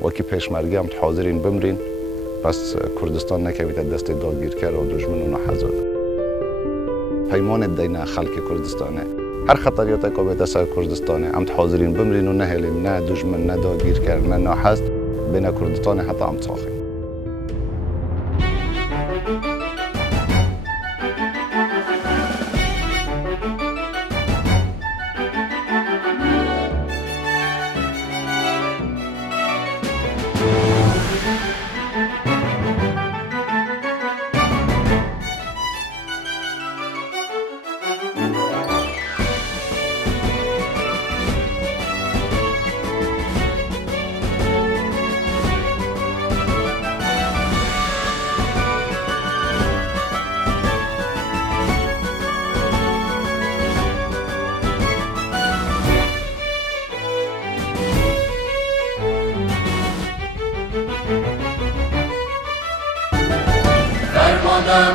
وکی پیشمرگی هم حاضرین بمرین، پس کردستان نکوید دست داگیرکر و دشمن و نحزاد. پیمان دین خلق کردستانه. هر خطریات که به دست کردستانه هم حاضرین بمرین و نهلین، نه دشمن، نه داگیرکر، نه نحزد بین کردستان حتی هم تاخین.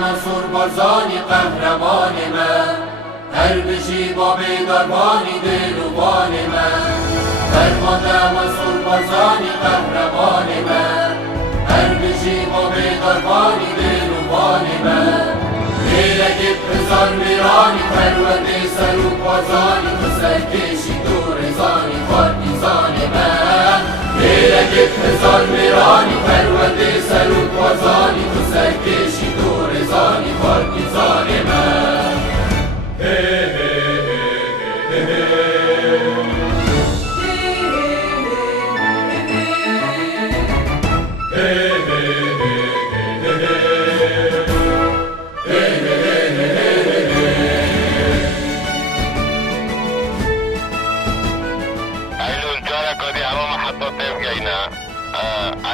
منصور بارزانی قهرمان من، هر بشی با بیداروانی دلوان من. فرمانده منصور بارزانی قهرمان من، هر بشی با بیداروانی دلوان من. لیلگی هزار میرانی فرونده سروک بازانی، تو سرکشی دور زانی پارتیزان من. لیلگی هزار میرانی فرونده سروک بازانی، تو سرکشی دور زانی پارتیزان من.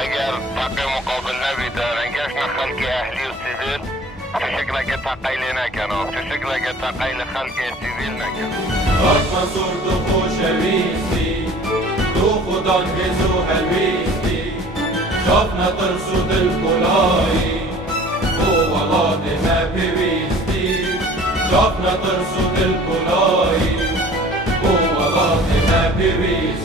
اگر طاقه مقابل نبید رنگشنا خلق اهلی و سیویل چه شکل طاقه نکنم، چه شکل طاقه خلق سیویل نکنم. آت منصور تو خوشویستی، تو خودان هزو هلویستی، شاف نترسو دل کلایی، تو ولاد نپیویستی. شاف نترسو دل کلایی، تو ولاد نپیویستی.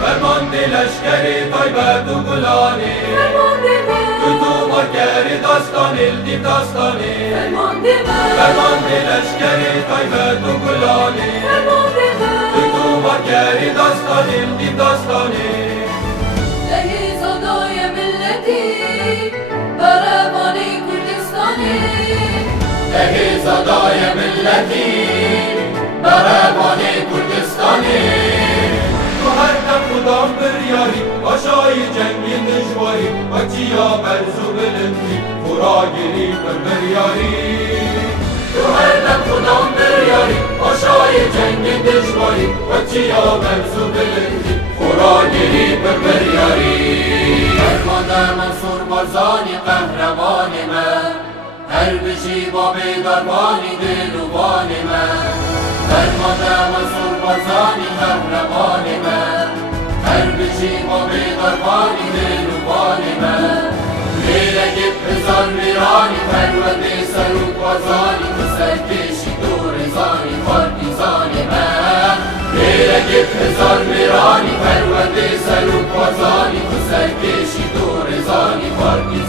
فرمانده لشکری طیبت و گلانی، تو مارکری داستان الدیب داستانی. فرمانده لشکری طیبت و گلانی، تو مارکری داستان الدیب داستانی. لهی زادای ملتی برابانی کردستانی، لهی زادای ملتی برابانی کردستانی. هر دم خدام بریاری آشای جنگی دشواری، وقتیا برزو بلندی فراگیری بر بریاری. تو هر دم خدام بریاری آشای جنگی دشواری، وقتیا برزو بلندی فراگیری بر بریاری. فرمانده منصور بارزانی قهرمان من، هر بشی با بیداروانی دلوان من. فرمانده منصور بارزانی قهرمان من، هر بشی با بیداروانی دلوان من. لیلگی هزار میرانی فرونده سروک بازانی، تو سرکشی دور زانی پارتیزان من. لیلگی هزار میرانی فرونده سروک بازانی، تو سرکشی دور زانی پارتیزان